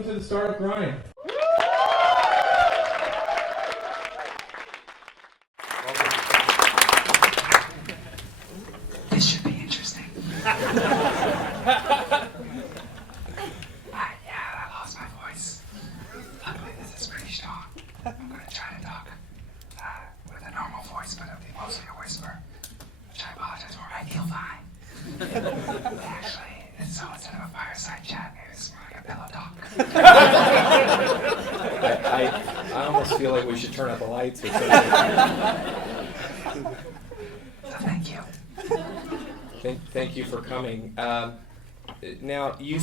welcome to the Startup Grind. This should be interesting. I lost my voice. Luckily, this is pretty strong. I'm going to try to talk with a normal voice, but it'll be mostly a whisper, which I apologize for. I feel fine. Actually, so instead of a fireside chat, maybe it's more like a pillow talk. I almost feel like we should turn out the lights or something. So thank you. Thank you for coming. Now you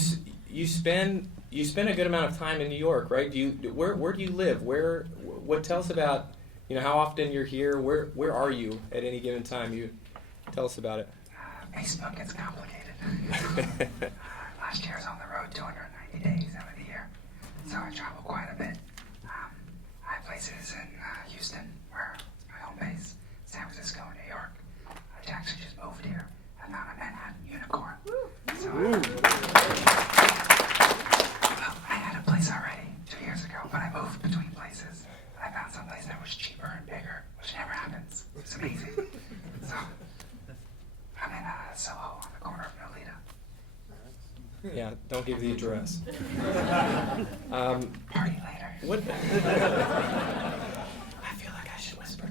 spend a good amount of time in New York, right? Where do you live? What tell us about how often you're here? Where are you at any given time? You tell us about it. Facebook gets complicated. Last year I was on the road 290 days out of the year, so I travel quite a bit. I have places in Houston, where it's my home base, San Francisco, and New York. I actually just moved here. I found a Manhattan unicorn. So, I had a place already 2 years ago, but I moved between places. I found some place that was cheaper and bigger, which never happens. It's amazing. So, I'm in Soho on the corner of Nolita. Yeah, don't give the address. Party later. What? I feel like I should whisper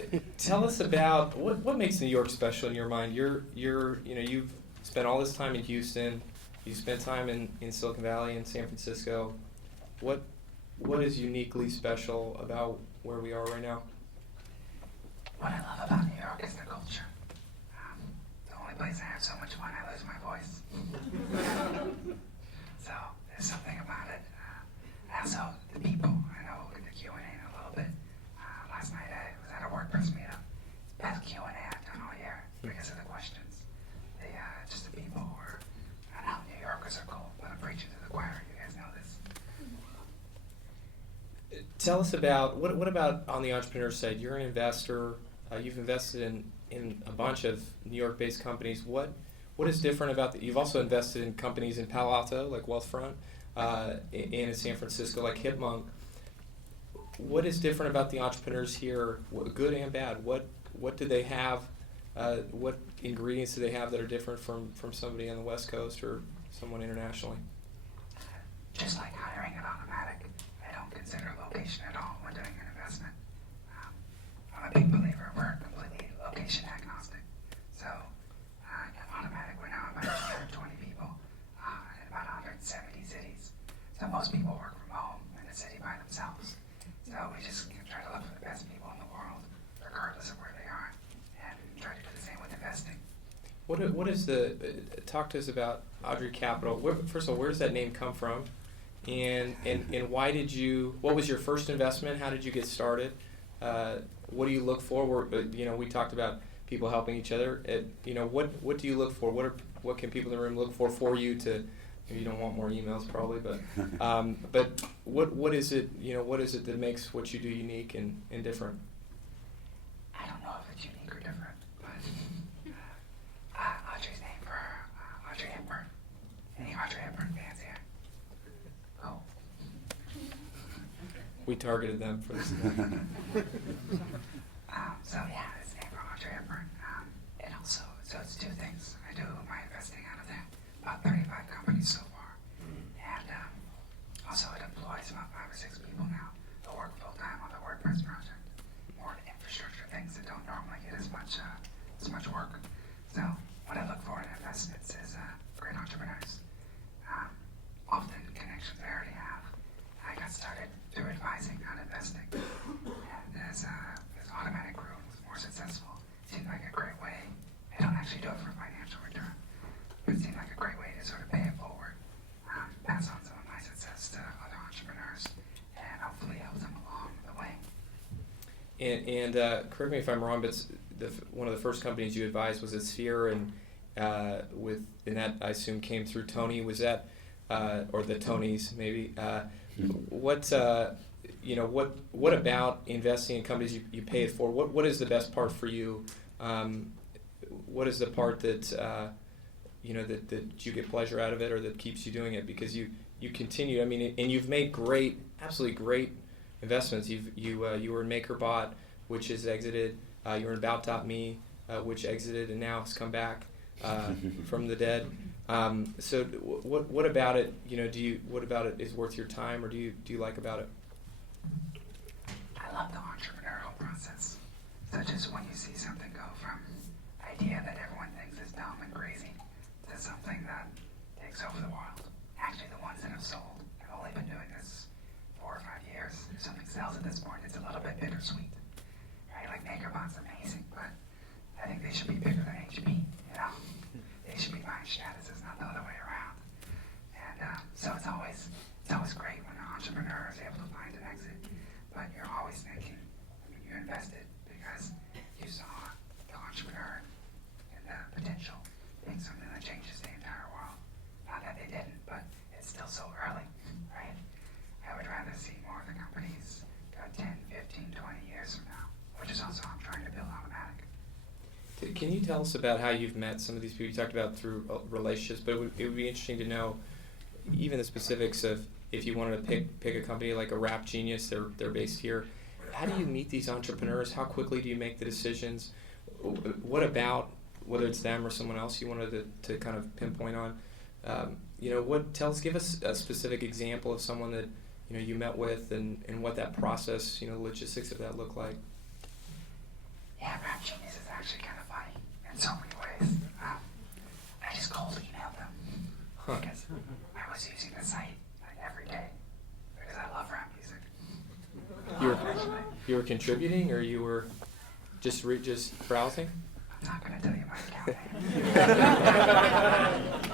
too. Tell us about what makes New York special in your mind. You've spent all this time in Houston. You spent time in Silicon Valley and San Francisco. What is uniquely special about where we are right now? What I love about New York is the culture. The only place I have so much fun, I lose my voice. So there's something about it. Also, the people. I know we'll get the Q&A in a little bit. Last night I was at a WordPress meetup. Best Q&A I've done all year because of the questions. Just the people were, I know New Yorkers are cool, but I'm preaching to the choir. You guys know this. Tell us about what about on the entrepreneur side? You're an investor. You've invested in a bunch of New York-based companies. What is different about that? You've also invested in companies in Palo Alto, like Wealthfront, and in San Francisco, like Hipmunk. What is different about the entrepreneurs here, good and bad? What do they have? What ingredients do they have that are different from somebody on the West Coast or someone internationally? Just like hiring an Automattic, I don't consider location at all when doing an investment. I'm a big believer we're completely location agnostic. So at Automattic, we're now about 120 people in about 170 cities. So most people work from home in the city by themselves. So we just try to look for the best people in the world, regardless of where they are, and try to do the same with investing. What is talk to us about Audrey Capital. First of all, where does that name come from? And why did what was your first investment? How did you get started? What do you look for? We talked about people helping each other. What do you look for? What can people in the room look for you to? You don't want more emails probably, but what is it? What is it that makes what you do unique and different? I don't know if it's unique or different, but Audrey's name for Audrey Hepburn. Any Audrey Hepburn fans here? Oh. We targeted them for this. So yeah, it's named for Audrey Hepburn. And also, so it's two things. I do my investing out of there. About 35 companies so far. And also it employs about 5 or 6 people now who work full-time on the WordPress project. More infrastructure things that don't normally get as much work. So what I look for in investments is great entrepreneurs. Often connections I already have. I got started through advising on investing. And as Automattic grew and was more successful, it seemed like a great way. I don't actually do it for financial return, but it seemed like a great way to sort of pay it forward, pass on some of my success to other entrepreneurs, and hopefully help them along the way. And correct me if I'm wrong, but one of the first companies you advised was at Sphere, and that I assume came through Tony. Was that or the Tonys maybe? What about investing in companies you pay it for? What is the best part for you? What is the part that that you get pleasure out of it, or that keeps you doing it? Because you continue. I mean, and you've made absolutely great investments. You were in MakerBot, which has exited. You were in About.me, which exited and now has come back from the dead. So what about it? What about it is worth your time, or do you like about it? I love the entrepreneurial process. So just when you see something go from idea that everyone thinks is dumb and crazy to something that takes over the world. Actually, the ones that have sold have only been doing this 4 or 5 years. If something sells at this point, it's a little bit bittersweet. Right? Like MakerBot's amazing, but I think they should be bigger than HP. They should be buying statuses, not the other way around. And so it's always great when an entrepreneur is able to find an exit. But you're always thinking, you invested because you saw the entrepreneur and the potential being something that changes the entire world. Not that they didn't, but it's still so early, right? I would rather see more of the companies go 10, 15, 20 years from now, which is also I'm trying to build Automattic. Can you tell us about how you've met some of these people? You talked about through relationships, but it would be interesting to know even the specifics of if you wanted to pick a company like a Rap Genius, they're based here. How do you meet these entrepreneurs? How quickly do you make the decisions? What about, whether it's them or someone else you wanted to kind of pinpoint on? Give us a specific example of someone that you met with and what that process, logistics of that look like. Yeah, Rap Genius is actually kind of funny in so many ways. I just cold emailed them because I was using the site every day because I love rap music. You were contributing, or you were just browsing? I'm not going to tell you my account name.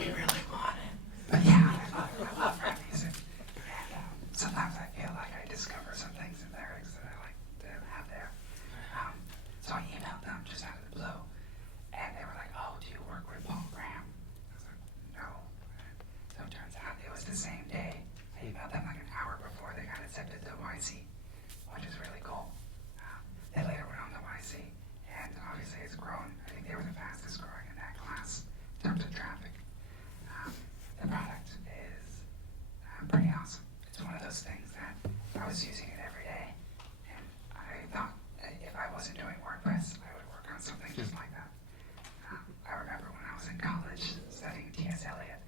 You really want it. But yeah, I love rap music. And sometimes I feel like I discover some things in lyrics that I like to have there. So I emailed them just out of the blue. And they were like, oh, do you work with Paul Graham? I was like, no. So it turns out it was the same day. I emailed them like an hour before they got accepted to YC, which is really cool. They later went on to YC, and obviously it's grown. I think they were the fastest growing in that class in terms of traffic. The product is pretty awesome. It's one of those things that I was using it every day, and I thought that if I wasn't doing WordPress, I would work on something just like that. I remember when I was in college studying T.S. Eliot,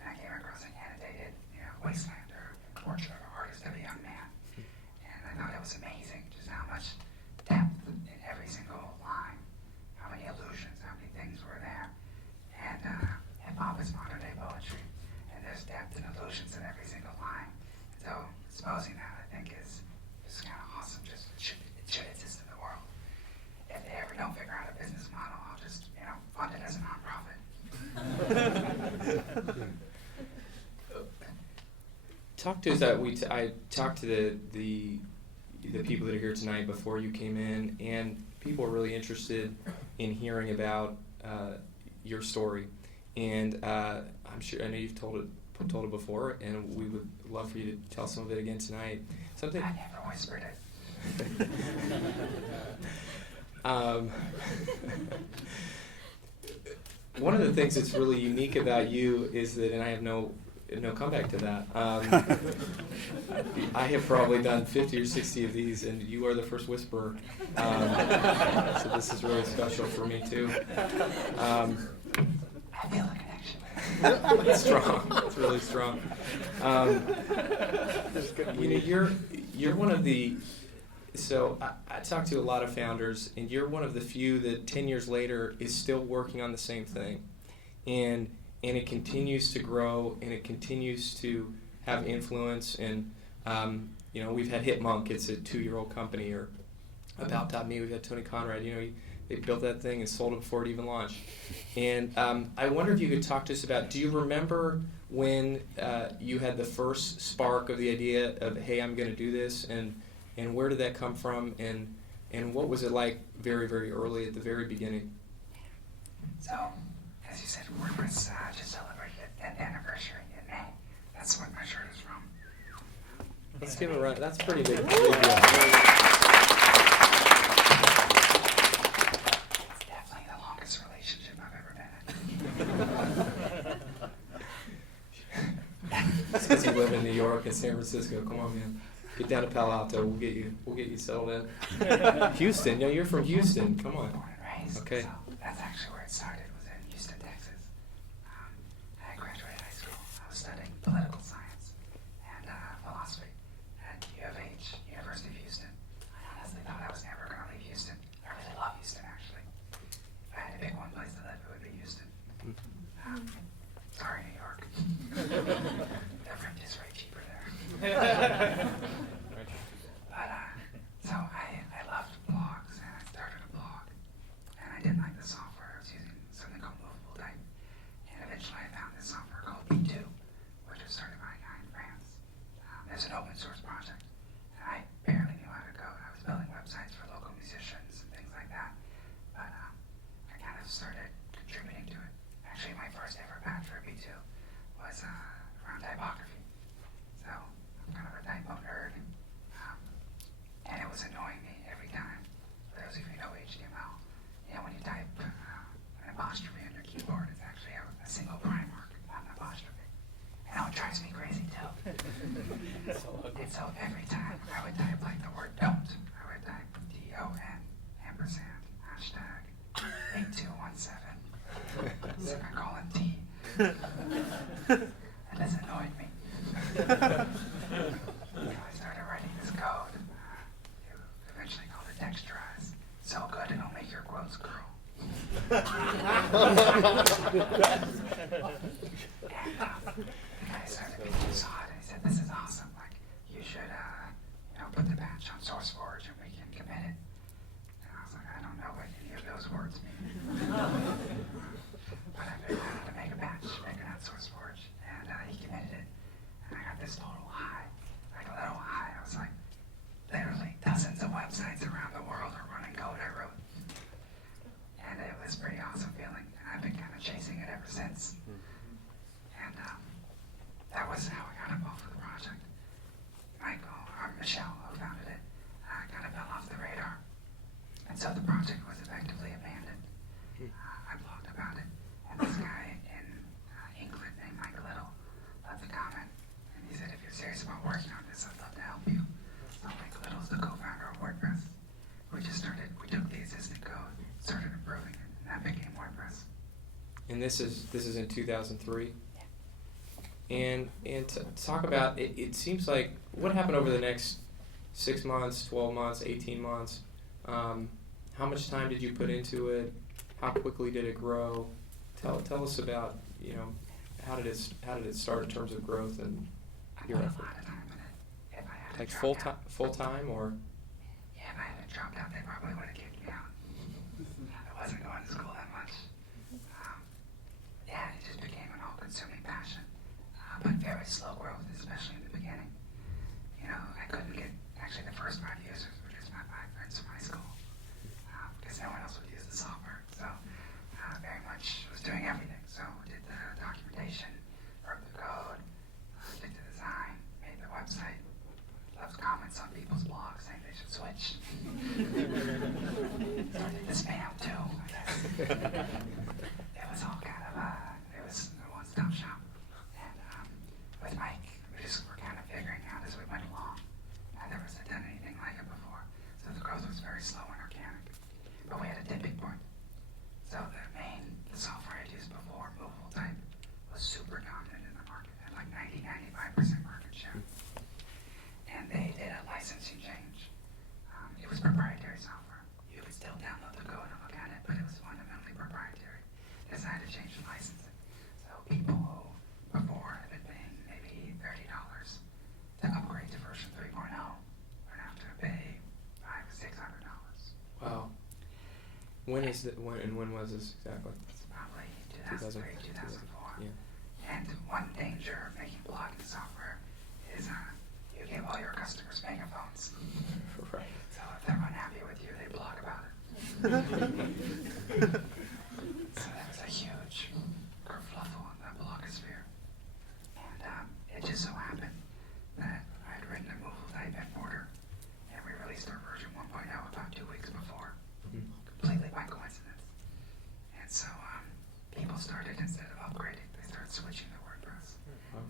and I came across an annotated Wastelander portrait of an artist of a young man. And I thought it was amazing just how much depth in every single line, how many allusions, how many things were there. And hip-hop is modern day poetry, and there's depth and allusions in every single line. So exposing that, I think, is kind of awesome. Just it should exist in the world. If they ever don't figure out a business model, I'll just fund it as a nonprofit. Talk to us. I talked to the people that are here tonight before you came in, and people are really interested in hearing about your story. And I'm sure I know you've told it before, and we would love for you to tell some of it again tonight. Something I never whispered it. One of the things that's really unique about you is that, and I have no comeback to that. I have probably done 50 or 60 of these, and you are the first whisperer. So this is really special for me too. I feel a connection. It's strong. It's really strong. You're one of the. So I talk to a lot of founders, and you're one of the few that 10 years later is still working on the same thing, and it continues to grow, and it continues to have influence. And we've had Hipmunk, it's a 2-year-old company, or About.me, we've had Tony Conrad. They built that thing and sold it before it even launched. And I wonder if you could talk to us about, do you remember when you had the first spark of the idea of, hey, I'm going to do this, and where did that come from, and what was it like very, very early at the very beginning? So, as you said, WordPress just celebrated its 10th anniversary in May. That's what my shirt is from. Let's give it a run. That's pretty big. It's definitely the longest relationship I've ever been in. It's because you live in New York and San Francisco. Come on, man. Get down to Palo Alto. We'll get you settled in. Houston. No, you're from Houston. Come on. Born and raised. Okay. So that's actually where it started, was in Houston, Texas. I graduated high school. I was studying political science and philosophy at U of H, University of Houston. I honestly thought I was never going to leave Houston. I really love Houston, actually. If I had to pick one place to live, it would be Houston. Sorry, New York. The rent is way cheaper there. But so I loved blogs, and I started a blog, and I didn't like the software. I was using something called Movable Type, and eventually I found this software called B2, which was started by a guy in France. It's an open source project, and I barely knew how to code. I was building websites for local musicians and things like that, but I kind of started contributing to it. Actually, my first ever patch for B2 was around typography. So I'm kind of a typo nerd, and it was annoying me every time. For those of you who know HTML, when you type an apostrophe on your keyboard, it's actually a single prime mark, not an apostrophe. And it drives me crazy too. And so every time I would type like the word don't, I would type DON ampersand hashtag 8217 semicolon T. And this annoyed me. I started writing this code. You eventually called it texturize. So good it'll make your quotes curl. And the guy started being too saw it, and he said, "This is awesome. Like, you should, put the patch on SourceForge and we can commit it." And I was like, I don't know what any of those words mean. But I figured out how to make a patch, make it on SourceForge, and he committed it. And I got this total high, like a little high. I was like, literally dozens of websites around the world are running code I wrote. And it was a pretty awesome feeling. And I've been kind of chasing it ever since. And that was how I got involved with the project. Michelle, who founded it, kind of fell off the radar. And so the project was effectively abandoned. I blogged about it. And this guy in England named Mike Little left a comment. And he said, if you're serious about working on this, I'd love to help you. So Mike Little's the co-founder of WordPress. We took the existing code, started improving it, and that became WordPress. And this is in 2003. And to talk about it, it seems like what happened over the next 6 months, 12 months, 18 months. How much time did you put into it? How quickly did it grow? Tell us about how did it start in terms of growth and your effort? I put a lot of time in it. If I had Like full time or? Yeah, if I hadn't dropped out, they probably would have kicked me out. I wasn't going to school that much. It just became an all-consuming passion. But very slow growth, especially in the beginning. I couldn't get, actually the first 5 users were just my 5 friends from high school, because no one else would use the software. So very much was doing everything. So did the documentation, wrote the code, did the design, made the website, left comments on people's blogs saying they should switch. Started the spam too, I guess. It was all kind of, it was a one-stop shop. With Mike, we just were kind of figuring out as we went along. I've never done anything like it before. So the growth was very slow and organic. But we had a tipping point. So the software I'd used before, Movable Type, was super dominant in the market at like 95% market share. And they did a licensing change. It was proprietary software. You could still download the code and look at it, but it was fundamentally proprietary. They decided to change the licensing. So people who before had been paying maybe $30 to upgrade to version 3.0 are now have to pay $500-600. Wow. When was this exactly? It's probably 2003, 2004. Yeah. And one danger of making blogging software is you give all your customers megaphones. Right. So if they're unhappy with you, they blog about it. So there was a huge kerfluffle in the blogosphere. And it just so happened that I had written a Movable Type in order, and we released our version 1.0 about 2 weeks before, completely by coincidence. And so people started, instead of upgrading, they started switching to WordPress.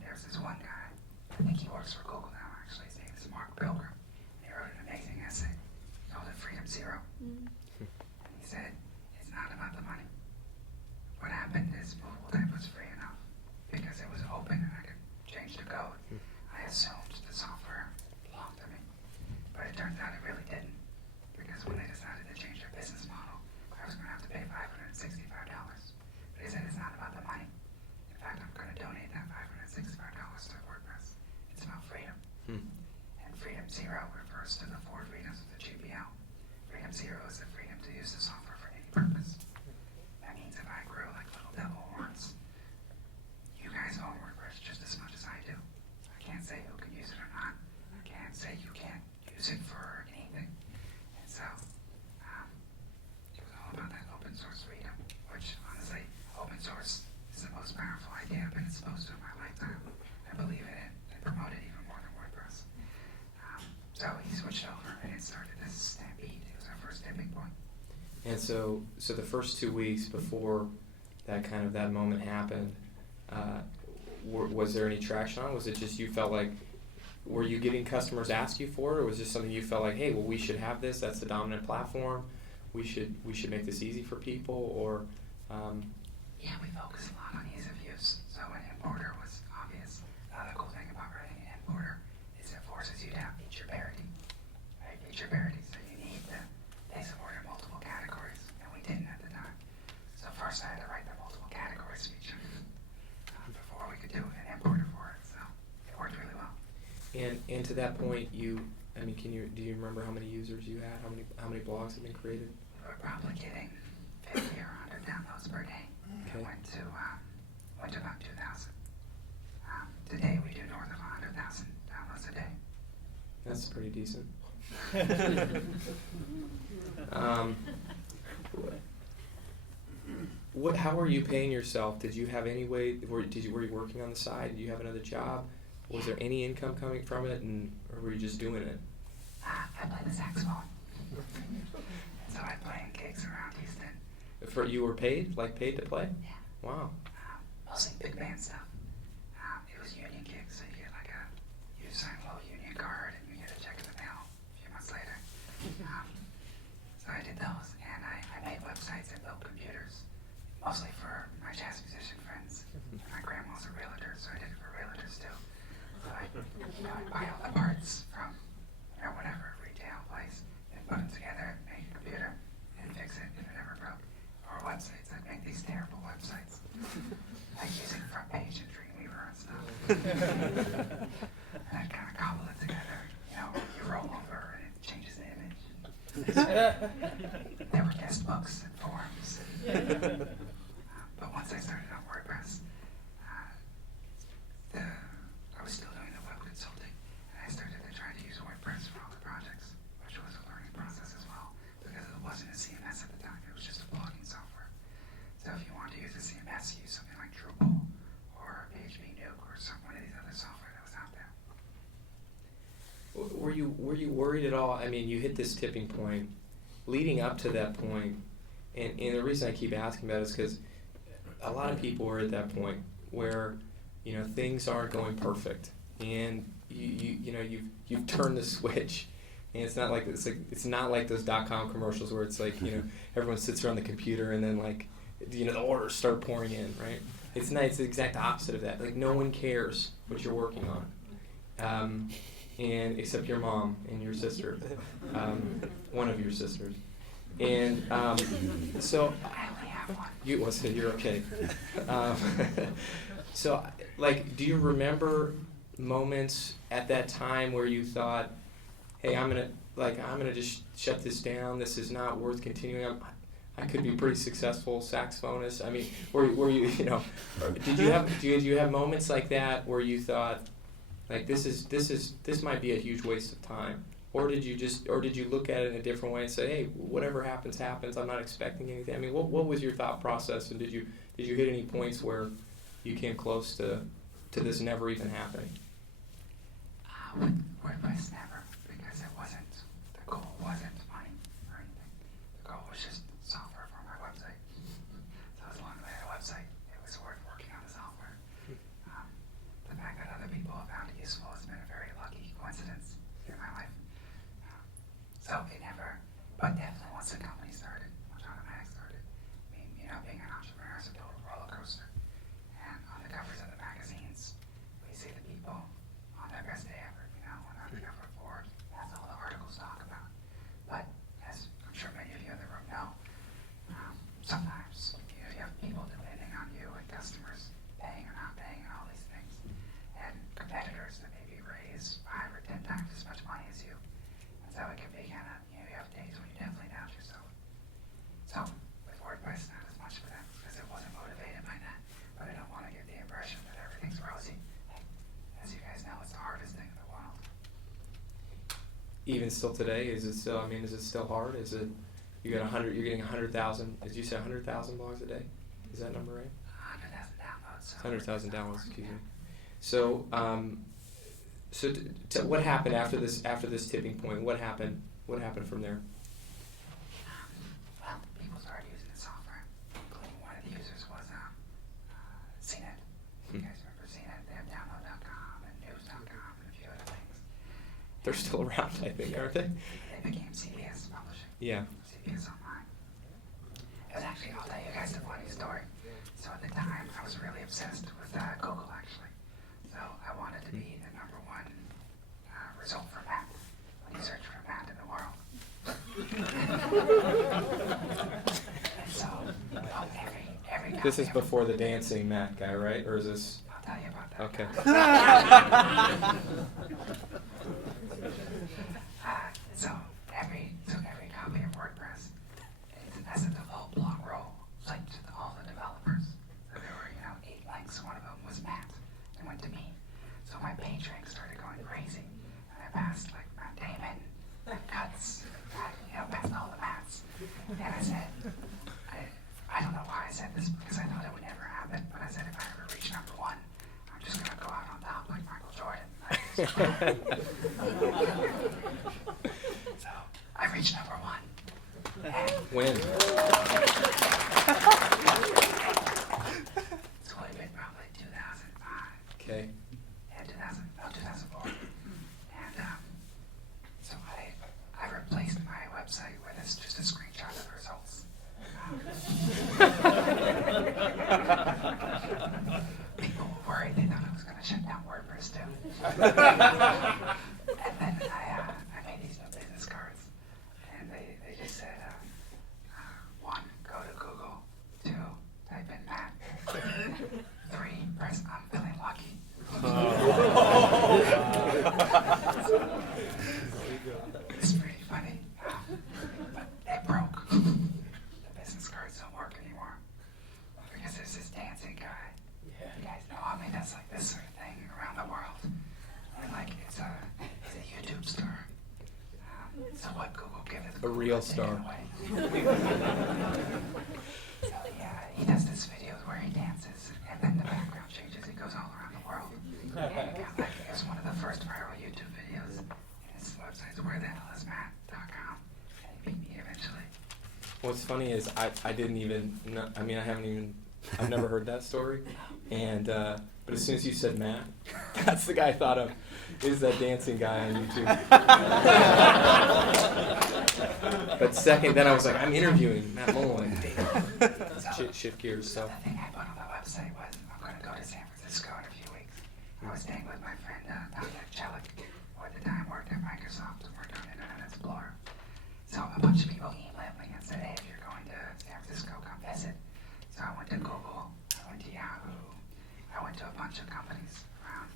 There's this one guy I think he works for Google now, actually. His name is Mark Pilgrim. He wrote an amazing essay called Freedom Zero. And he said, it's not about the money. What happened is mobile type was free enough because it was open and I could change the code. I assumed the software belonged to me. But it turns out it really didn't. Because when they decided to change their business model, I was going to have to pay $565. But he said it's not about the money. In fact, I'm going to donate that $565 to WordPress. It's about freedom. And Freedom Zero refers to the 4 freedoms of the GPL. Freedom Zero is the freedom to use the software for any purpose. That means if I grow like little devil horns, you guys own WordPress just as much as I do. I can't say who can use it or not. I can't say you can't use it for anything. And so, it was all about that open source freedom, which honestly, open source is the most powerful idea I've been exposed to in my lifetime. I believe in it and promote it even more than WordPress. So he switched over and it started this stampede. It was our first tipping point. And so the first 2 weeks before that moment happened, was there any traction on it? Was it just you felt like, were you getting customers ask you for it, or was this something you felt like, hey, well, we should have this, that's the dominant platform, we should make this easy for people, or? Yeah, we focus a lot on ease of use. So an importer was obvious. The other cool thing about writing an importer is it forces you to have feature parity. Right? Feature parity, so you need to, they supported multiple categories, and we didn't at the time. So first I had to write the multiple categories feature before we could do an importer for it. So it worked really well. And to that point, do you remember how many users you had? How many blogs have been created? We were probably getting 50 or 100 downloads per day. Okay. It went to about 2,000. Today we do north of 100,000 downloads a day. That's pretty decent. How are you paying yourself? Did you have any way? Were you working on the side? Did you have another job? Was there any income coming from it, or were you just doing it? I play the saxophone, so I play in gigs around Houston. You were paid to play? Yeah. Wow. Mostly big band stuff. It was union gigs, so you get you sign a little union card and you get a check in the mail a few months later. So I did those, and I made websites and built computers, mostly for my jazz musician friends. My grandma's a realtor, so I did it for realtors too. So I'd buy all the parts from whatever retail place and put them together, make a computer, and fix it if it ever broke. Or websites, I'd make these terrible websites, like using Front Page and Dreamweaver and stuff. And I'd kind of cobble it together. You roll over and it changes the image. There were guest books and forums. But once I started on WordPress, I was still doing the web consulting, and I started to try to use WordPress for all the projects, which was a learning process as well, because it wasn't a CMS at the time, it was just a blogging software. So if you want to use a CMS, use something like Drupal or PHP Nuke or one of these other software that was out there. Were you worried at all? I mean, you hit this tipping point. Leading up to that point, and the reason I keep asking about it is because a lot of people are at that point where things aren't going perfect, and you've turned the switch, and it's not like those .com commercials where it's like everyone sits around the computer and then the orders start pouring in, right? It's not. It's the exact opposite of that. Like no one cares what you're working on, and except your mom and your sister, one of your sisters, and so I only have one. you're okay. So, do you remember moments at that time where you thought, "Hey, I'm gonna just shut this down. This is not worth continuing. I could be a pretty successful saxophonist." I mean, were you did you have moments like that where you thought, this might be a huge waste of time, or did you look at it in a different way and say, "Hey, whatever happens, happens. I'm not expecting anything." I mean, what was your thought process, and did you hit any points where you came close to this never even happening? With WordPress, never, because the goal wasn't money or anything. The goal was just software for my website. So as long as I had a website, it was worth working on the software. The fact that other people have found it useful even still today, is it still? I mean, is it still hard? Is it you got 100? You're getting 100,000. Did you say 100,000 blogs a day? Is that number right? 100,000 downloads. 100,000 downloads. Excuse me. So, what happened after this tipping point? What happened? What happened from there? Well, people started using the software, including one of the users was CNET. You guys remember CNET? They have download.com and news.com and a few other things. They're still around, I think, aren't they? They became CBS Publishing. Yeah. CBS Online. It was actually, I'll tell you guys a funny story. So at the time, I was really obsessed with Google, actually. So I wanted to be the #1 result for math when you search for math in the world. And so, every This is before the dancing Matt guy, right? Or is this? I'll tell you about that. Okay. So every copy of WordPress has a default blog roll linked to all the developers. So there were 8 links. One of them was Matt and went to me. So my page rank started going crazy, and I passed like Matt Damon, Matt Cutts, passed all the Matts. And I said, I don't know why I said this because I thought it would never happen, but I said if I ever reach #1, I'm just gonna go out on top like Michael Jordan. So I reached #1. When? So it would have been probably 2005. Okay. Yeah, 2004. And so I replaced my website with just a screenshot of the results. People were worried. They thought I was going to shut down WordPress too. And then I made these new business cards. And they just said, 1, go to Google. 2, type in Matt. 3, press I'm feeling lucky. It's pretty funny. But they broke. The business cards don't work anymore. Because there's this dancing guy. You guys know, I mean, that's like this sort of thing around the world. And like, he's a YouTube star. So what Google gives A real star. So yeah, he does this videos where he dances, and then the background changes. It goes all around the world. And it was one of the first viral YouTube videos. And his website's wherethehellismatt.com. And he beat me eventually. What's funny is I didn't even know, I mean, I've never heard that story. And but as soon as you said Matt, that's the guy I thought of. Is that dancing guy on YouTube? But second, then I was like, I'm interviewing Matt Mullenweg. Shift gears. So. The thing I put on the website was I'm going to go to San Francisco in a few weeks. I was staying with my friend BlackJet, who at the time worked at Microsoft and worked on Internet Explorer. So a bunch of people emailed me and said, hey, if you're going to San Francisco, come visit. So I went to Google, I went to Yahoo, I went to a bunch of companies around.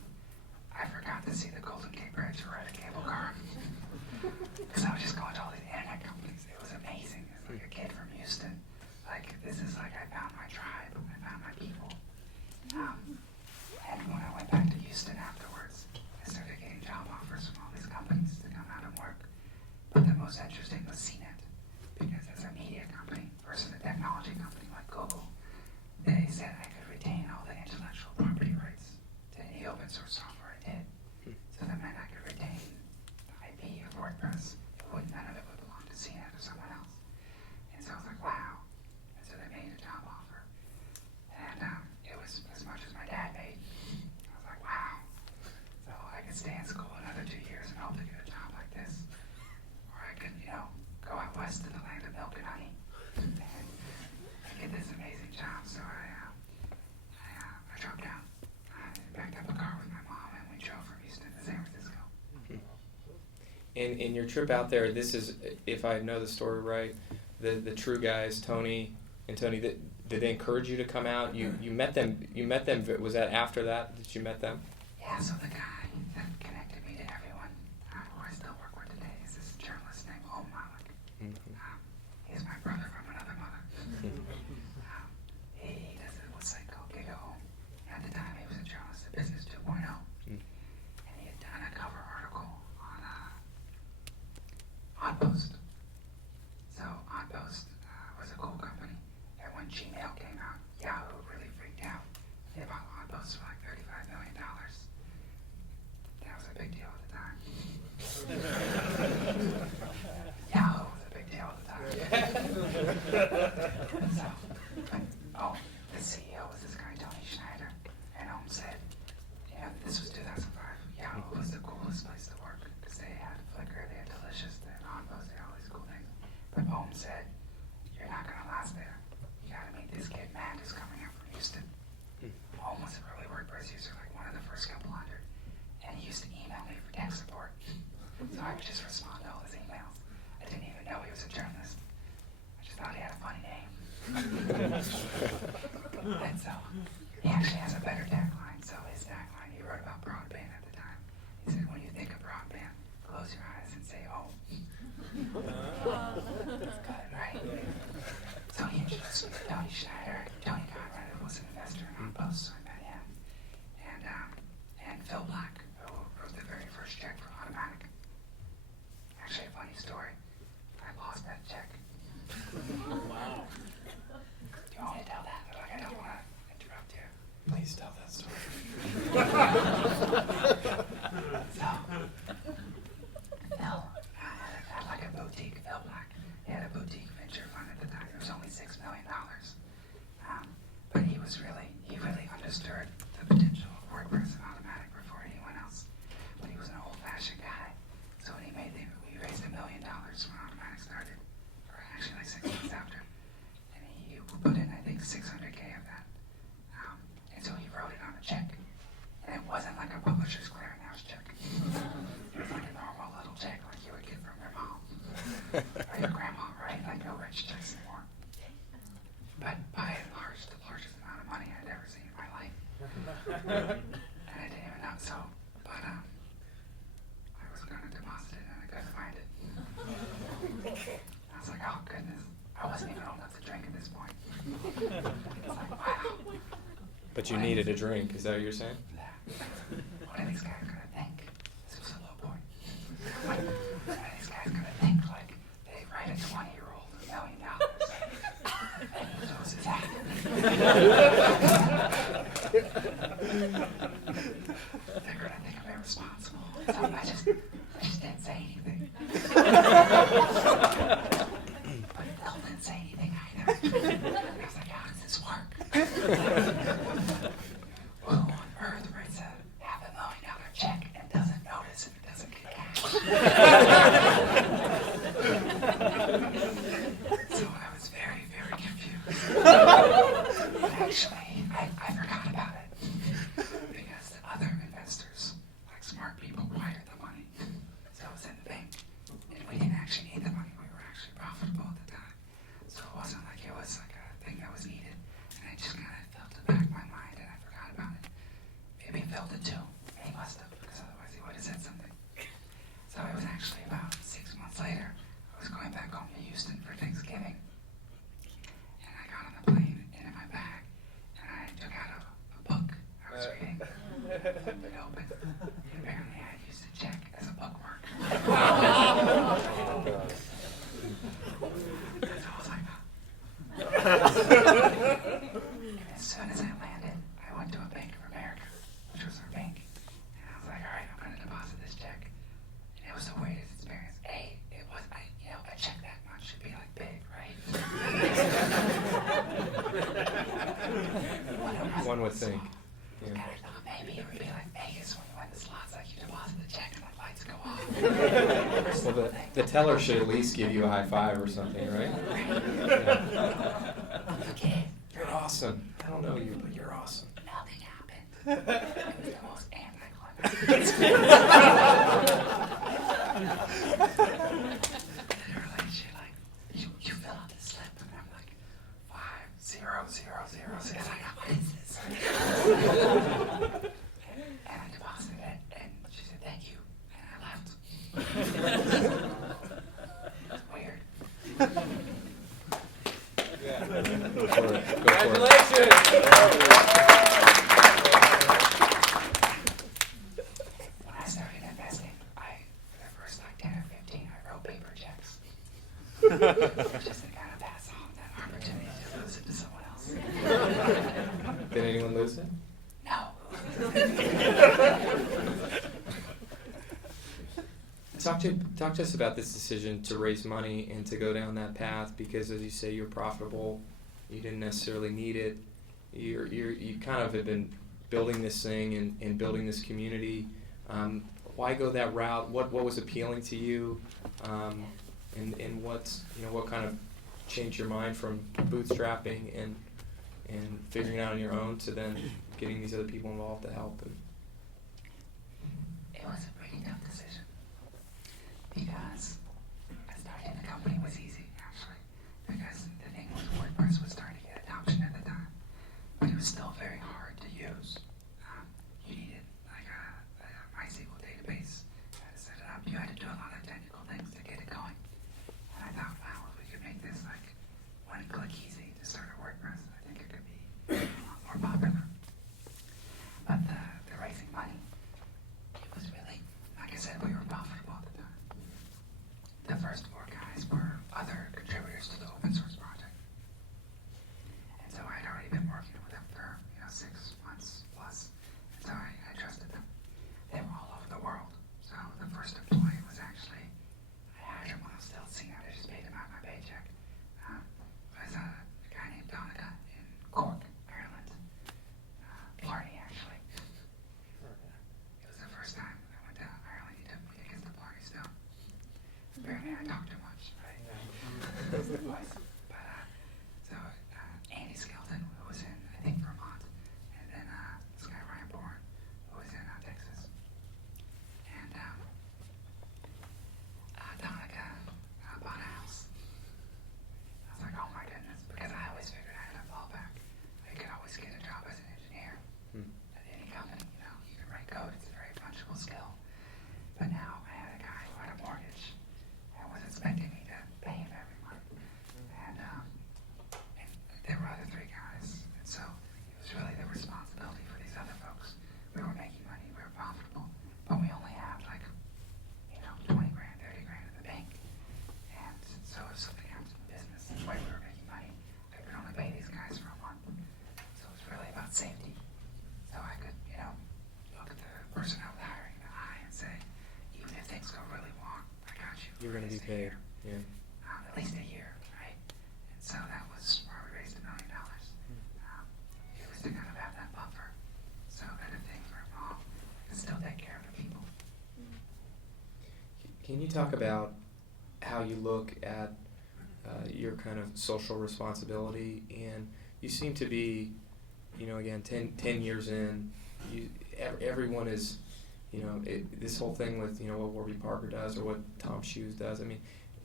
I forgot to see the Golden Gate Bridge or ride a cable car. Because I was just going to all these internet companies. It was amazing. It was like a kid from Houston. Like, this is like I found my tribe. I found my people. And when I went back to Houston afterwards, I started getting job offers from all these companies to come out and work. But the most interesting was CNET. Because as a media company versus a technology company like Google, they said I could retain all the intellectual property rights to any open source software I did. So that meant I could retain the IP of WordPress. None of it would belong to CNET or someone else. And so I was like, wow. And so they made a job offer. And it was as much as my dad made. I was like, wow. So I could stay in school another 2 years and hope to get a job like this. Or I could, go out west to the land of milk and honey and get this amazing job. So I dropped out. I backed up a car with my mom and we drove from Houston to San Francisco. In your trip out there, this is, if I know the story right, the true guys, Tony, did they encourage you to come out? You met them. Was that after that you met them? Yeah. So the guy that connected me to everyone, who I still work with today, is this journalist named Mullenweg. He's my brother from another mother. He does a website called Getaround. At the time, he was a journalist at Business 2.0, and he had done a cover article on But you needed a drink, is that what you're saying? What are these guys gonna think? This was a low point. What are these guys gonna think? Like, they write a 20-year-old $1 million. And he knows his hat. They're gonna think I'm irresponsible. So I just didn't say anything. But Phil didn't say anything either. I was like, how does this work? Who on earth writes a $500,000 check and doesn't notice if it doesn't get cashed? So I was very, very confused. But actually, I forgot about it. Because the other investors, like smart people, wired the money. So it was in the bank. And we didn't actually need the money. We were actually profitable at the time. So it wasn't like it was like a thing that was needed. And I just kind of felt it back in my mind and I forgot about it. Maybe Phil did too. He must have, because otherwise he would have said something. So it was actually about 6 months later. I was going back home to Houston for Thanksgiving. And I got on the plane and in my bag. And I took out a book I was reading. It opened. And apparently I used a check as a bookmark. So I was like, and as soon as I landed, I went to a Bank of America, which was our bank. And I was like, all right, I'm going to deposit this check. And it was the weirdest experience. A check that much should be like big, right? One would think. And I thought maybe it would be like Vegas when you win the slots, like you deposit the check and the lights go off. Well, the teller should at least give you a high five or something, right? Kid, You're awesome. I don't know you, but you're awesome. nothing happened. It was the most anticlimactic. Literally, she like, you fill out this slip, and I'm like, 500006. Like, what is this? And I deposited it, and she said, thank you, and I left. It's weird. Go for it. Congratulations! When I started investing, for the first like 10 or 15, I wrote paper checks. Just to kind of pass on that opportunity to lose it to someone else. Did anyone lose it? No. Talk to us about this decision to raise money and to go down that path, because as you say, you're profitable. You didn't necessarily need it. You kind of have been building this thing and building this community. Why go that route? What was appealing to you? And what kind of changed your mind from bootstrapping and figuring it out on your own to then getting these other people involved to help? It was a pretty tough decision. Because starting the company was easy, actually. Because the thing was WordPress was starting to get adoption at the time. But it was still very hard to use. You needed like a MySQL database. You had to set it up. You had to do a lot of technical things to get it going. And I thought, wow, if we could make this like one-click easy to start a WordPress, I think it could be a lot more popular. But the least a paid. year. Yeah. At least a year, right? And so that was where we raised $1 million. It was to kind of have that buffer, so that if things went wrong, we could still take care of the people. Can you talk about how you look at your kind of social responsibility? And you seem to be, again, 10 years in, everyone is, this whole thing with, what Warby Parker does or what Tom Shoes does. I mean,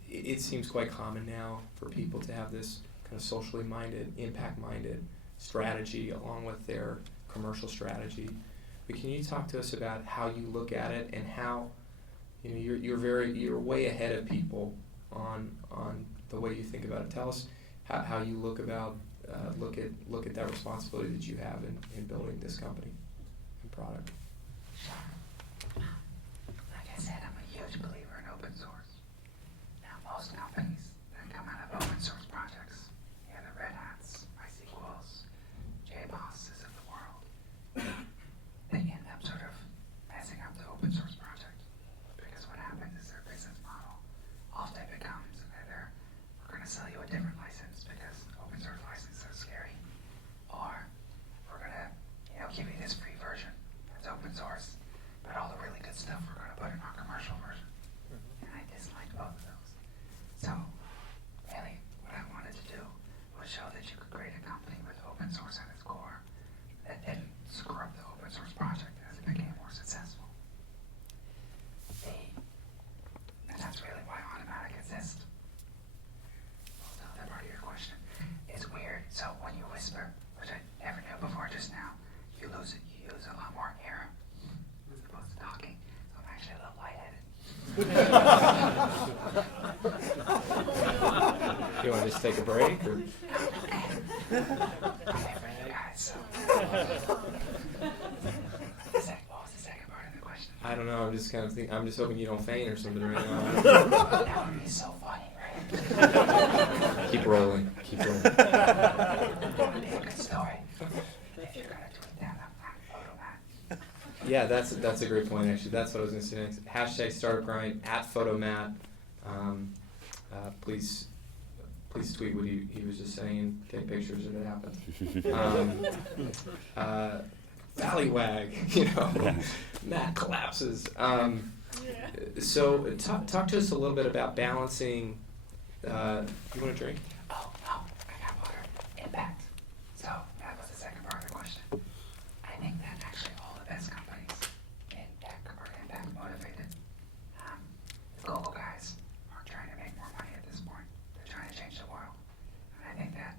it seems quite common now for people to have this kind of socially minded, impact-minded strategy along with their commercial strategy. But can you talk to us about how you look at it and how, you're way ahead of people on the way you think about it. Tell us how you look at that responsibility that you have in building this company and product. Sure. Like I said, I'm a huge believer in open source. Now, most companies that come out of open source projects, the Red Hats, MySQLs, JBosses of the world, they end up sort of messing up the open source project. Because what happens is their business model often becomes either we're going to sell you a different license because open source licenses are scary, or we're going to give you this free version that's open source, but all the really good stuff we're going to put in our commercial version. And I dislike both of those. So really what I wanted to do was show that you could create a company with open source at its core that didn't screw up the open source project as it became more successful. And that's really why Automattic exists. Well, the other part of your question is weird. So when you whisper, which I never knew before just now, you use a lot more air as opposed to talking. So I'm actually a little lightheaded. You want to just take a break? Or? I'm here for you guys, so. What was the second part of the question? I don't know. I'm just kind of thinking. I'm just hoping you don't faint or something right now. That would be so funny, right? Keep rolling. Keep rolling. That would be a good story. If you're gonna tweet that, I'm Photomatt. Yeah, that's a great point. Actually, that's what I was going to say next. Hashtag Startup Grind at Photomatt. Please tweet what he was just saying. Take pictures if it happens. Valleywag, Matt collapses. So talk to us a little bit about balancing. You want a drink? Oh, no, I got water. Impact. So that was the second part of the question. I think that actually all the best companies in tech are impact motivated. The global guys aren't trying to make more money at this point. They're trying to change the world. And I think that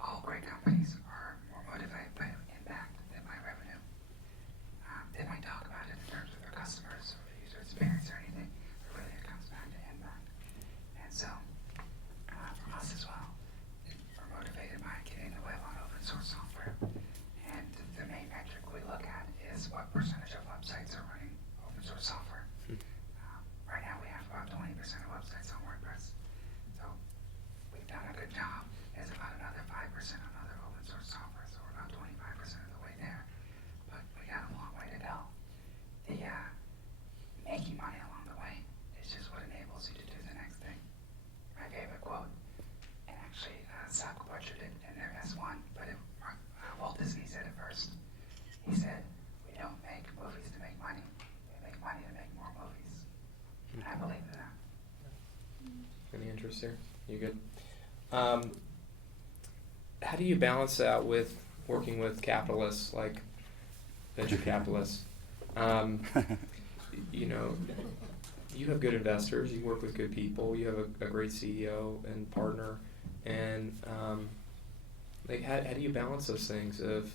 all great companies are more motivated by impact than by revenue. They might talk about it in terms of their customers or the user experience or anything, but really it comes back to impact. And so, for us as well, we're motivated by getting the web on open source software. And the main metric we look at is what percentage of websites are running open source software. Right now we have about 20% of websites on WordPress. So we've done a good job. There's about another 5% on other open source software, so we're about 25% of the way there. But we got a long way to go. The making money along the way is just what enables you to do the next thing. My favorite quote, and actually Zuck butchered it in their S1, but Walt Disney said it first. He said, "We don't make movies to make money. We make money to make more movies." And I believe in that. Any interest here? You good? How do you balance that with working with capitalists like venture capitalists? You have good investors. You work with good people. You have a great CEO and partner. And how do you balance those things? Of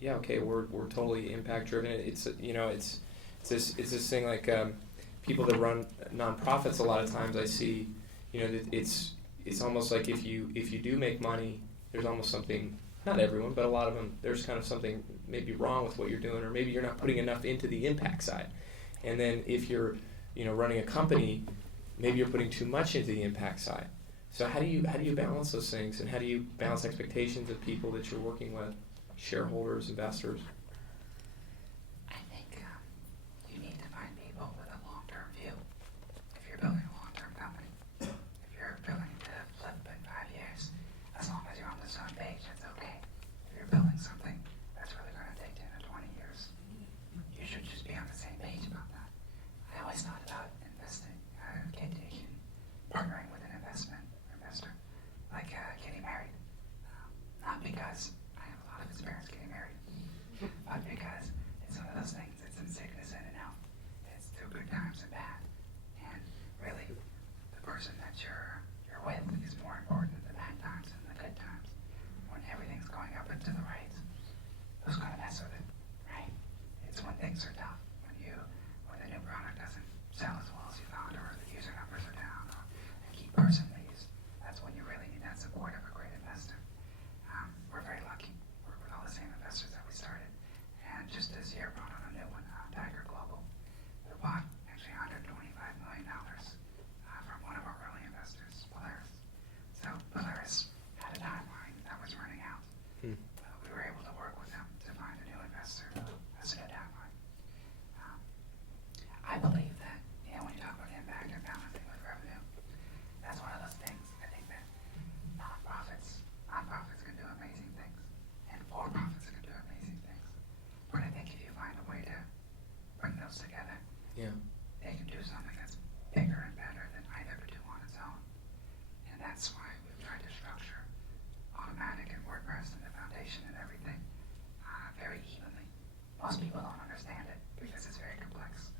we're totally impact driven. It's this thing like people that run nonprofits. A lot of times I see, that it's almost like if you do make money, there's almost something. Not everyone, but a lot of them. There's kind of something maybe wrong with what you're doing, or maybe you're not putting enough into the impact side. And then if you're running a company, maybe you're putting too much into the impact side. So how do you balance those things, and how do you balance expectations of people that you're working with, shareholders, investors? I think you need to find people with a long-term view. If you're building a long-term things are tough when the new product doesn't sell as well as you thought, or the user numbers are down, or the key person leaves. That's when you really need that support of a great investor. We're very lucky. We're with all the same investors that we started. And just this year brought on a new one, Tiger Global, who bought actually $125 million from one of our early investors, Polaris. So Polaris had a timeline that was running out. We were able to work with them to find a new investor who has a new timeline. I believe that, when you talk about impact and balancing with revenue, that's one of those things. I think that nonprofits can do amazing things, and for-profits can do amazing things. But I think if you find a way to bring those together, they can do something that's bigger and better than either could do on its own. And that's why we've tried to structure Automattic and WordPress and the foundation and everything very evenly. Most people don't understand it because it's very complex.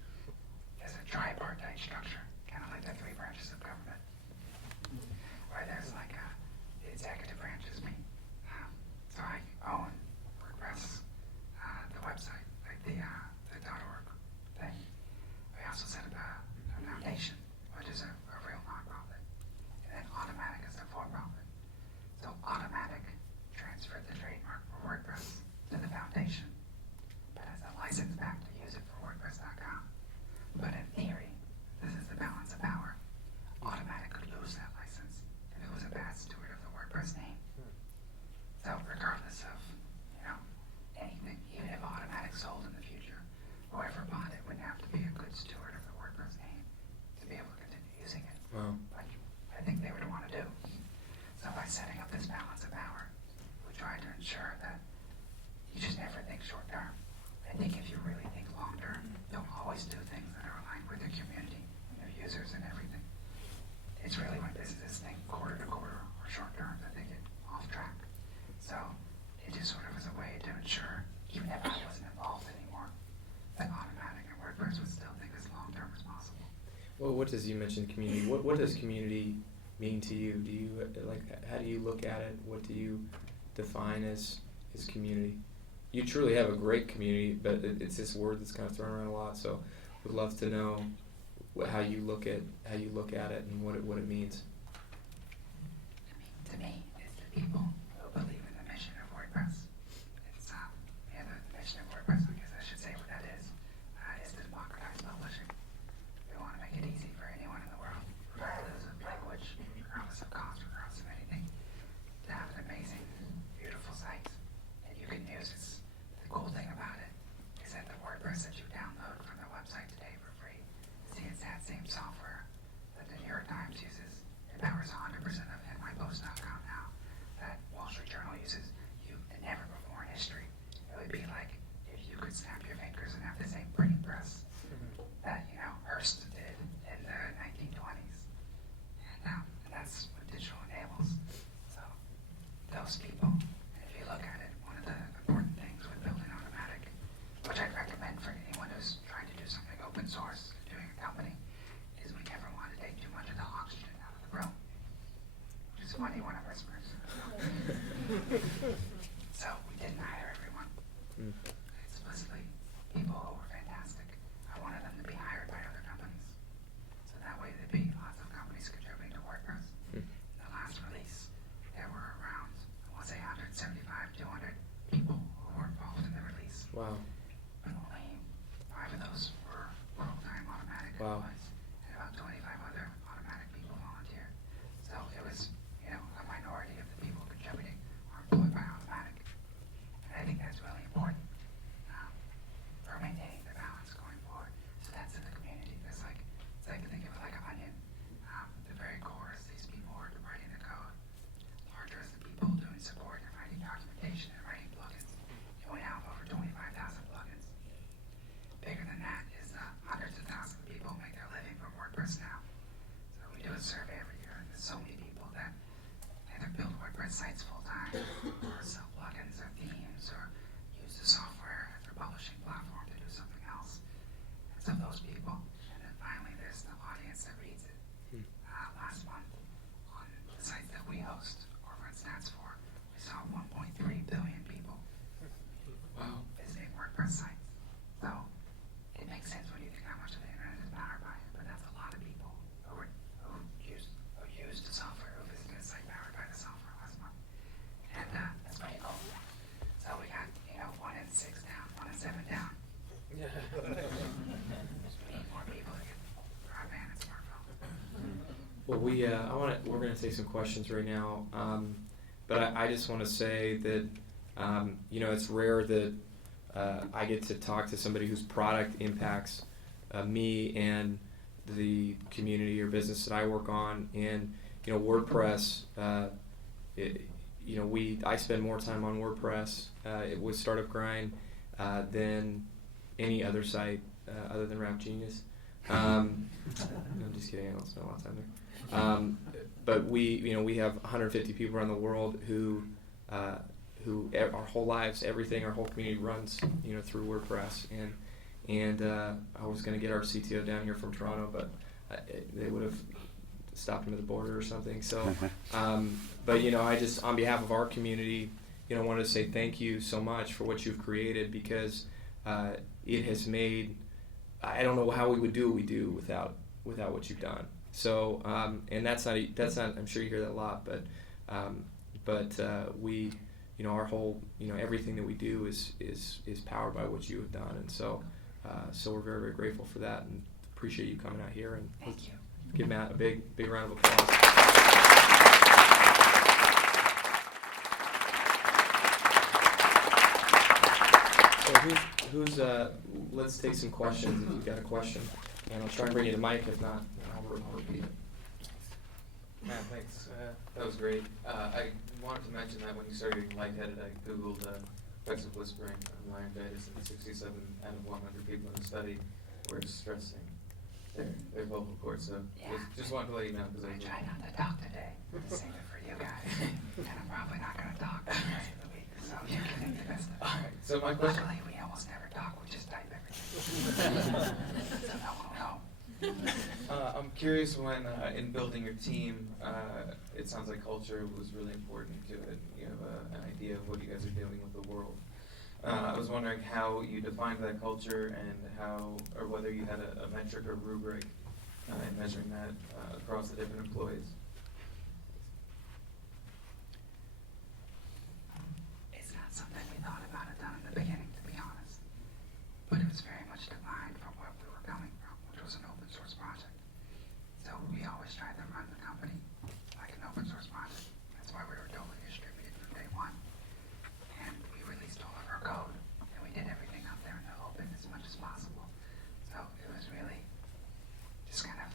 It's a tripartite structure, kind of like the three branches of government, where there's like the executive branch is me. So I own WordPress, the website, like the .org thing. We also set up a foundation, which is a real nonprofit. And then Automattic is a for-profit. So Automattic transferred the trademark for WordPress to the foundation, but has a license back to use it for WordPress.com. But in theory, this is the balance of power. Automattic could lose that license if it was a bad steward of the WordPress name. So regardless of, anything, even if Automattic sold in the future, whoever bought it wouldn't have to be a good steward of the WordPress name to be able to continue using it. Wow. Which I think they would want to do. So by setting up this balance of power, we try to ensure that you just never think short term. I think if you really think long term, you'll always do things that are aligned with your community and your users and everything. It's really when businesses think quarter to quarter or short term that they get off track. So it just sort of is a way to ensure, even if I wasn't involved anymore, that Automattic and WordPress would still think as long term as possible. Well, what does, you mentioned community, what does community mean to you? Do you, how do you look at it? What do you define as community? You truly have a great community, but it's this word that's kind of thrown around a lot, so we'd love to know how you look at it and what it means. To me, it's the people who believe in the mission of WordPress. It's the mission of WordPress, I guess I should say what that is to democratize publishing. We want to make it easy for anyone in the world, regardless of language, regardless of cost, regardless of anything, to have an amazing, beautiful site that you can use. The cool thing about it is that the WordPress that you download from the website today for free, it's that same software that the New York Times uses. It powers 100% of MyPost.com now, that Wall Street Journal uses. And never before in history, it would be like if you could snap your fingers and have the same printing press that Hearst did in the 1920s. And that's what digital enables. So those people, and if you look at it, one of the important things with building Automattic, which I'd recommend for anyone who's trying to do something open source, doing a company, is we never want to take too much of the oxygen out of the room. Which is funny when I whispers. So we didn't hire everyone. Explicitly, people who were fantastic. I wanted them to be hired by other companies. So that way there'd be lots of companies contributing to WordPress. In the last release, there were around, I want to say 175, 200 people who were involved in the release. Wow. But only 5 of those were full-time Automattic employees, and about 25 other Automattic people volunteered. So it was, a minority We're going to take some questions right now, but I just want to say that it's rare that I get to talk to somebody whose product impacts me and the community or business that I work on. And WordPress, I spend more time on WordPress with Startup Grind than any other site other than Rap Genius. No, I'm just kidding. I don't spend a lot of time there. But we have 150 people around the world who our whole lives, everything, our whole community runs through WordPress. And I was going to get our CTO down here from Toronto, but they would have stopped him at the border or something. So, but I just, on behalf of our community, wanted to say thank you so much for what you've created, because it has made, I don't know how we would do what we do without what you've done. So, and that's not, I'm sure you hear that a lot, but we, our whole, everything that we do is powered by what you have done. And so, so we're very, very grateful for that, and appreciate you coming out here. And thank you. Give Matt a big round of applause. So who's let's take some questions if you've got a question. And I'll try and bring you the mic. If not, I'll repeat it. Matt, thanks. That was great. I wanted to mention that when you started getting lightheaded, I Googled effects of whispering on laryngitis, and 67 out of 100 people in the study were expressing their vocal cords. So just wanted to let you know. I tried not to talk today to save it for you guys, and I'm probably not going to talk the rest of the week, so you can make the best of it. All right, so my question... Luckily, we almost never talk, we just type everything. So no one will know. I'm curious, when in building your team, it sounds like culture was really important to it. You have an idea of what you guys are doing with the world. I was wondering how you defined that culture, and how, or whether you had a metric or rubric in measuring that across the different employees. It's not something we thought about it done in the beginning, to be honest. But it was very much defined from where we were coming from, which was an open source project. So we always tried to run the company like an open source project. That's why we were totally distributed from day one. And we released all of our code, and we did everything out there in the open as much as possible. So it was really just kind of,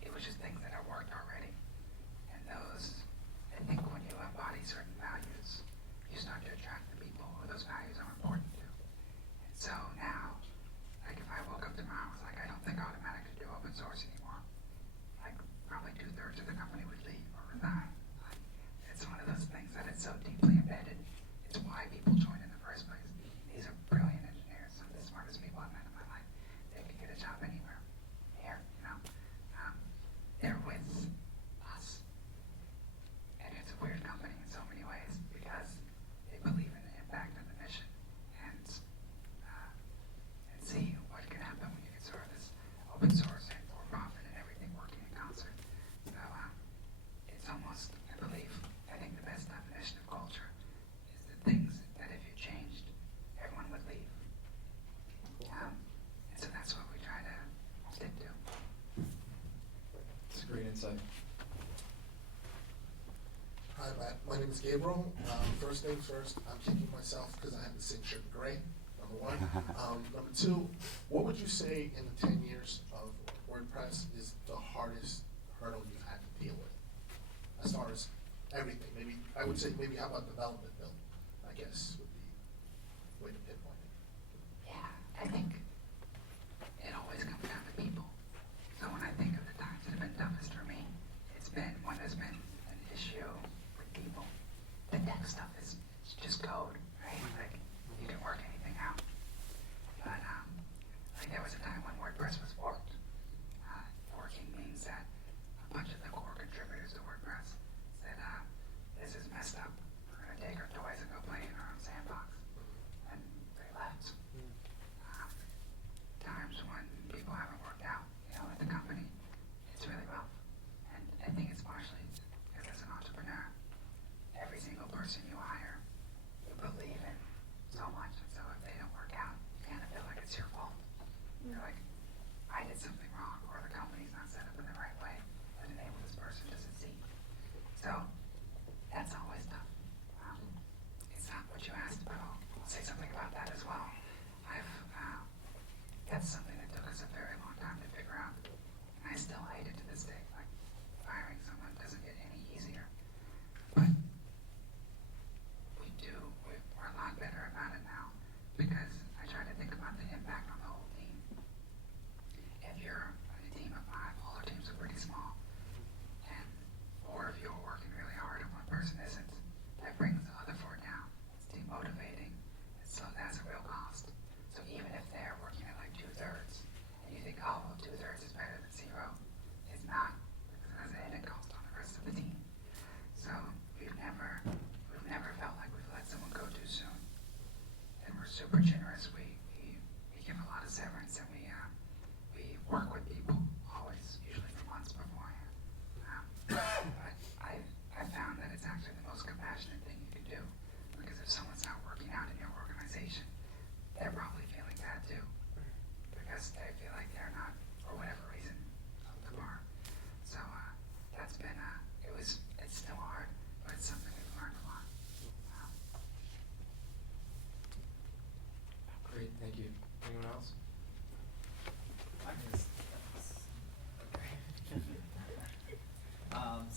it was just things that had worked already. And those, I think when you embody certain values, you start to attract the people who those values are important to. And so now, like if I woke up tomorrow and was like, I don't think Automattic should do open source anymore, like probably 2/3 of the company would leave or resign. Like, it's one of those things that it's so deeply embedded. It's why people join in the first place. These are brilliant engineers, some of the smartest people I've met in my life. They could get a job anywhere. Here, they're with us. And it's a weird company in so many ways, because they believe in the impact of the mission, and see what can happen when you can sort of this open source and for profit and everything working in concert. So it's almost, I think the best definition of culture is the things that if you changed, everyone would leave. And so that's what we try to stick to. It's a great insight. Hi, Matt. My name is Gabriel. First things first, I'm kicking myself because I have the same shirt in gray, number one. Number two, what would you say in the 10 years of WordPress is the hardest hurdle you've had to deal with? As far as everything, maybe, I would say maybe how about development build, I guess, would be the way to pinpoint it. Yeah, I think it always comes down to people. So when I think of the times that have been toughest for me, it's been when there's been an issue with people. The tech stuff is just code, right? Like, you can work anything out. But like there was a time when WordPress was forked. Forking means that a bunch of the core contributors to WordPress said, this is messed up. We're going to take our toys and go play in our own sandbox. And they left. Times when people haven't worked out, at the company, it's really rough. And I think it's partially because as an entrepreneur, every single person you hire, you believe in so much. And so if they don't work out, you kind of feel like it's your fault. You're like, I did something wrong, or the company's not set up in the right way that enables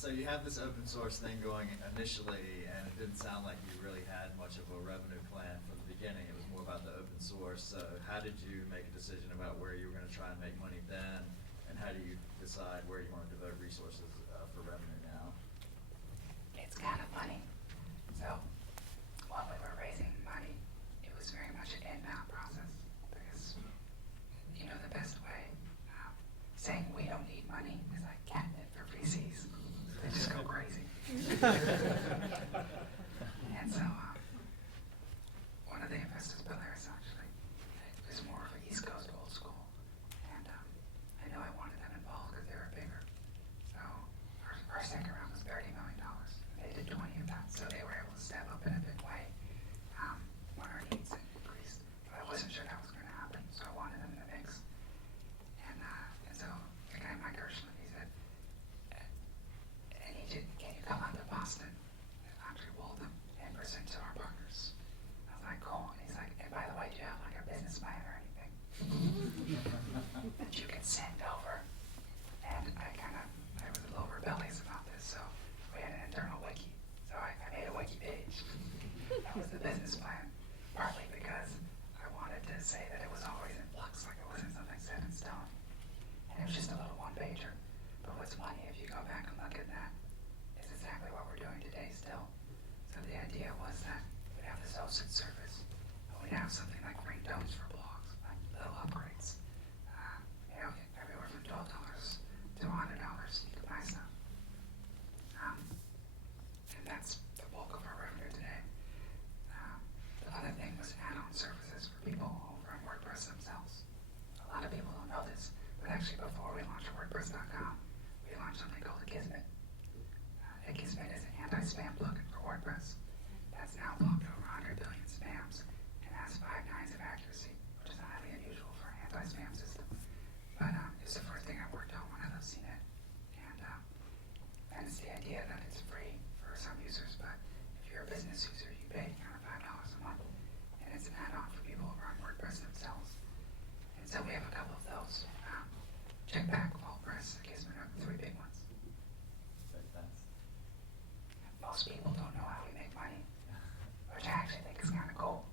So you have this open source thing going initially, and it didn't sound like you really had much of a revenue plan from the beginning. It was more about the open source. So how did you make a decision about where you were going to try and make money then, and how do you decide where you want to devote resources for revenue now? It's kind of funny. So when we were raising money, it was very much an inbound process because, you know, the best way saying we don't need money is like catnip for VCs. They just go crazy. And so one of the investors, Polaris, actually, is more of an East Coast old school. And I know I wanted them involved because they were bigger. So our second round was $30 million. They did 20 of that, so they were able to step up in a big way when our needs increased. But I wasn't sure that was going to happen, so I wanted them in the mix. And so the guy, Mike Hirschland, he said, can you come out to Boston and Audrey Waltham and present to our partners? I was like, cool. And he's like, and by the way, do you have like a business plan or anything that you can send over? And I was a little rebellious about this, so we had an internal wiki. So I made a wiki page. That was the business plan, partly because I wanted to say that it was always in flux, like it wasn't something set in stone. And it was just a little one-pager. But what's funny, if you go back and look at that, is exactly what we're doing today still. So the idea was that we'd have this hosted service, and we'd have something like ringtones for blogs, like little upgrades. You know, everywhere from $12 to $100 you can buy stuff. And that's the bulk of our revenue today. The other thing was add-on services for people over on WordPress themselves. A lot of people don't know this, but actually before we launched WordPress.com, we launched something called a Gizmit. A Gizmit is an anti-spam plugin for WordPress that's now blocked over 100 billion spams and has 5 nines of accuracy, which is highly unusual for an anti-spam system. But it's the first thing I worked on when I left CNET. And it's the idea that it's free for some users, but if you're a business user, you pay kind of $5 a month. And it's an add-on for people over on WordPress themselves. And so we have a couple of those. Jetpack, WordPress, Gizmit are the 3 big ones. Most people don't know how we make money, which I actually think is kind of cool,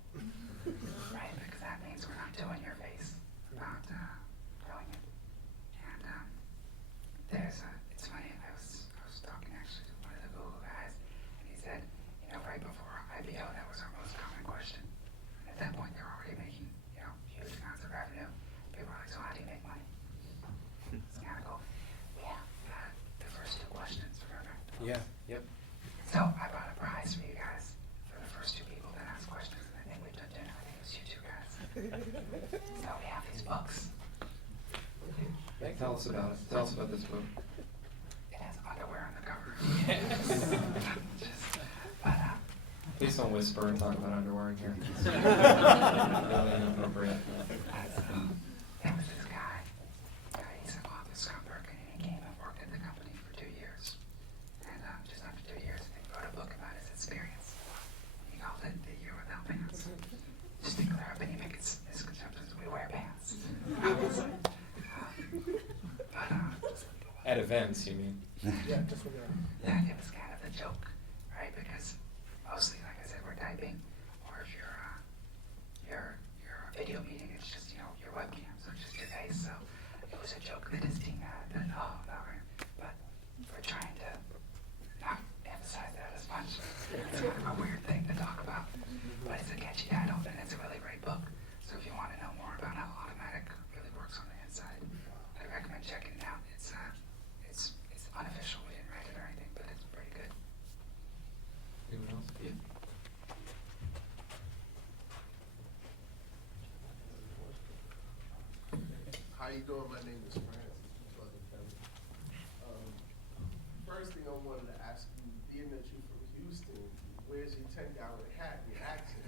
right? Because that means we're not doing your face about growing it. And it's funny, I was talking actually to one of the Google guys, and he said, you know, right before our IPO, that was our most common question. And at that point, they were already making, you know, huge amounts of revenue. People were like, so how do you make money? It's kind of cool. We have the first 2 questions, remember? Yeah. Yep. So I brought a prize for you guys for the first 2 people that asked questions, and I think we've done dinner. I think it was you 2 guys. So we have these books. Tell us about it. Tell us about this book. It has underwear on the cover. Please don't whisper and talk about underwear in here. It's really inappropriate. There was this guy. He's an author, Scott Perkin, and he came and worked at the company for 2 years. And just after 2 years, he wrote a book about his experience. He called it The Year Without Pants. Just to clear up any misconceptions, we wear pants. At events, you mean? Yeah, just for that. Yeah, it was kind of the joke, right? Because mostly, like I said, we're typing, or if you're a video meeting, it's just, you know, your webcam, so it's just your face. So it was a joke that his team had that, but we're trying to not emphasize that as much. It's kind of a weird thing to talk about, but it's a catchy title, and it's a really great book. So if you want to know more about how Automattic really works on the inside, I recommend checking it out. It's unofficial. We didn't write it or anything, but it's pretty good. Anyone else? Yeah. How you doing? My name is Francis. First thing I wanted to ask you, being that you're from Houston, where's your $10 hat and your accent?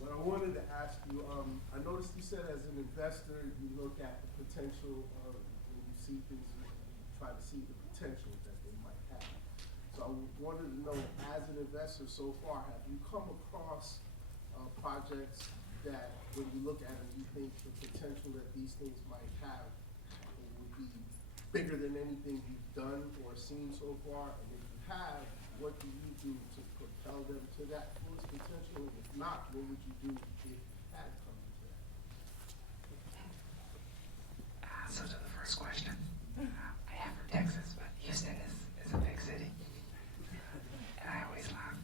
What I wanted to ask you, I noticed you said as an investor, you look at the potential of, when you see things, you try to see the potential that they might have. So I wanted to know, as an investor so far, have you come across projects that when you look at them, you think the potential that these things might have would be bigger than anything you've done or seen so far? And if you have, what do you do to propel them to that fullest potential? And if not, what would you do if you had come to that? So to the first question, I am from Texas, but Houston is a big city. And I always laugh.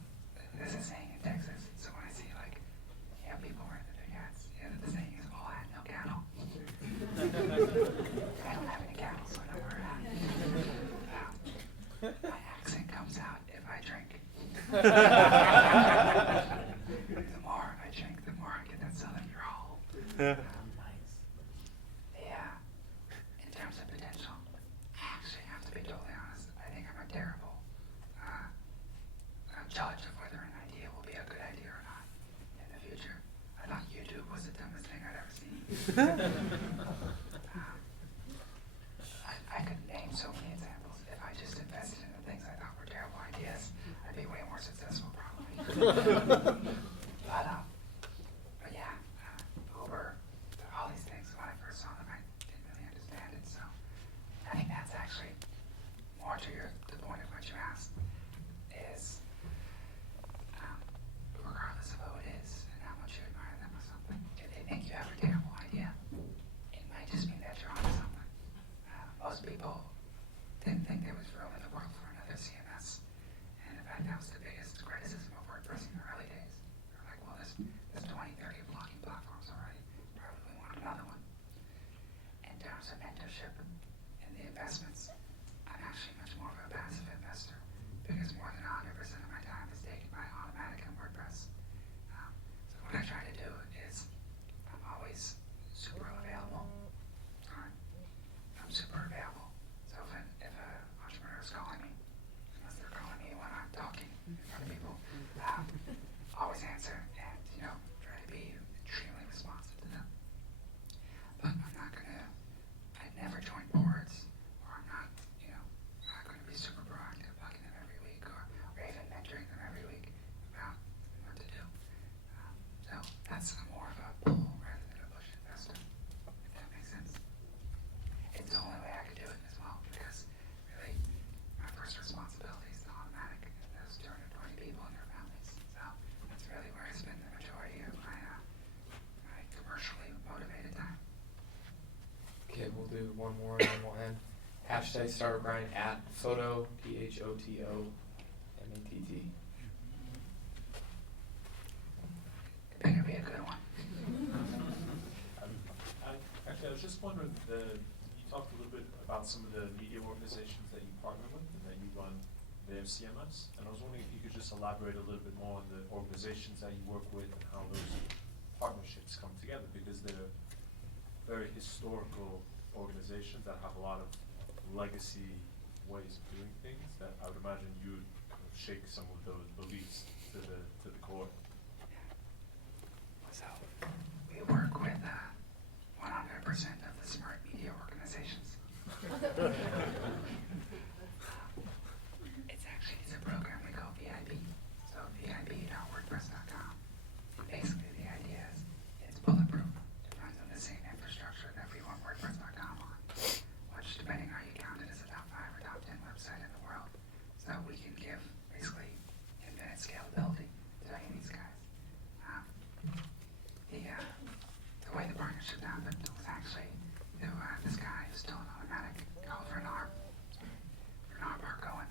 There's a saying in Texas, so when I see like, people wearing the big hats, the saying is all hat, no cattle. I don't have any cattle, so I don't wear a hat. My accent comes out if I drink. The more I drink, the more I get that southern drawl. Yeah. In terms of potential, I actually have to be totally honest. I think I'm a terrible judge of whether an idea will be a good idea or not in the future. I thought YouTube was the dumbest thing I'd ever seen. I could name so many examples. If I just invested in the things I thought were terrible ideas, I'd be way more successful probably. But yeah, Uber, all these things, when I first saw them, I didn't really understand it. So I think that's actually more to the point of what you asked is, regardless of who it is and how much you admire them or something, if they think you have a terrible idea, it might just mean that you're onto something. Most people didn't think there was room in the world for another CMS. And in fact, that was the biggest criticism of WordPress in the early days. They were like, well, there's 20, 30 blogging platforms already. Probably want another one. In terms of mentorship and the investments, I'm actually much more of a passive investor because more than 100% of my time is taken by Automattic and WordPress. So what I try to do is I'm always super available. I'm super available. So if an entrepreneur is calling me, unless they're calling me when I'm talking in front of people, always answer and try to be extremely responsive to them. But I'm not gonna. I've never joined boards, or I'm not. I'm not gonna be super proactive, bugging them every week, or even mentoring them every week about what to do. So that's more of a pull rather than a push investor. If that makes sense. It's the only way I could do it as well, because really, my first responsibility is Automattic, and those 220 people and their families. So that's really where I spend the majority of my commercially motivated time. Okay, we'll do one more and then we'll end. Hashtag Startup Grind at Photo, PHOTOMATT. It better be a good one. Actually, I was just wondering, you talked a little bit about some of the media organizations that you partner with and that you run their CMS, and I was wondering if you could just elaborate a little bit more on the organizations that you work with and how those partnerships come together, because they're very historical organizations that have a lot of legacy ways of doing things that I would imagine you would kind of shake some of those beliefs to the core. So we work with 100% of the smart media organizations. It's a program we call VIP. So VIP.wordpress.com. Basically the idea is it's bulletproof. It runs on the same infrastructure that we run WordPress.com on, which depending on how you count it is a top 5 or top 10 website in the world. So we can give basically infinite scalability to any of these guys. The way the partnership happened was actually this guy who's still an Automattic called Renan Barcoen.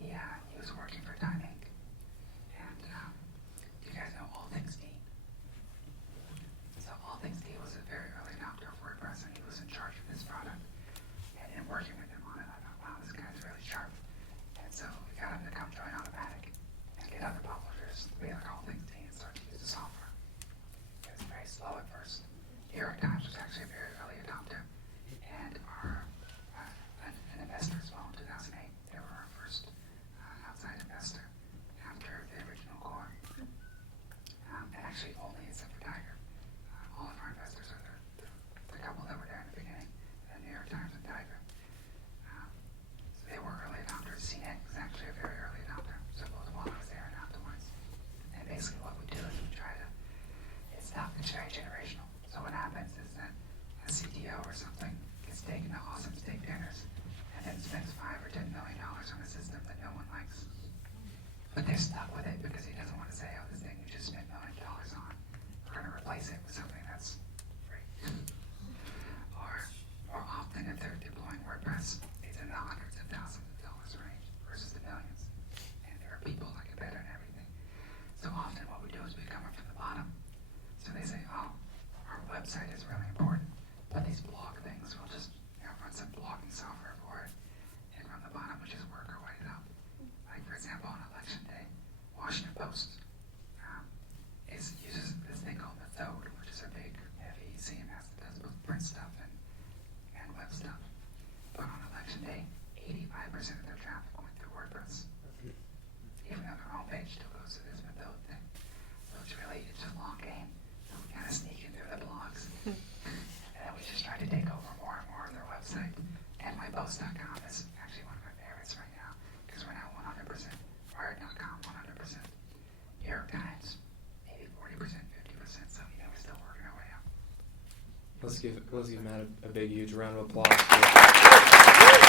He was working for Time Inc. And you guys know All Things D. So All Things D was a very early adopter of WordPress, and he was in charge of this product. And in working with him on it, I thought, wow, this guy's really sharp. And so we got him to come join Automattic and get other publishers to be like All Things D and start to use the software. It was very slow at first. New York Times was actually a very early adopter, and our an investor as well in 2008. They were our first outside investor after the original core. And actually only except for Tiger. All of our investors are the couple that were there in the beginning, the New York Times and Tiger. So they were early adopters. CNET was actually a very early adopter, so both while I was there and afterwards. And basically what we do is we try to, it's very generational. So what happens is that a CTO or something gets taken to Let's give Matt a big, huge round of applause.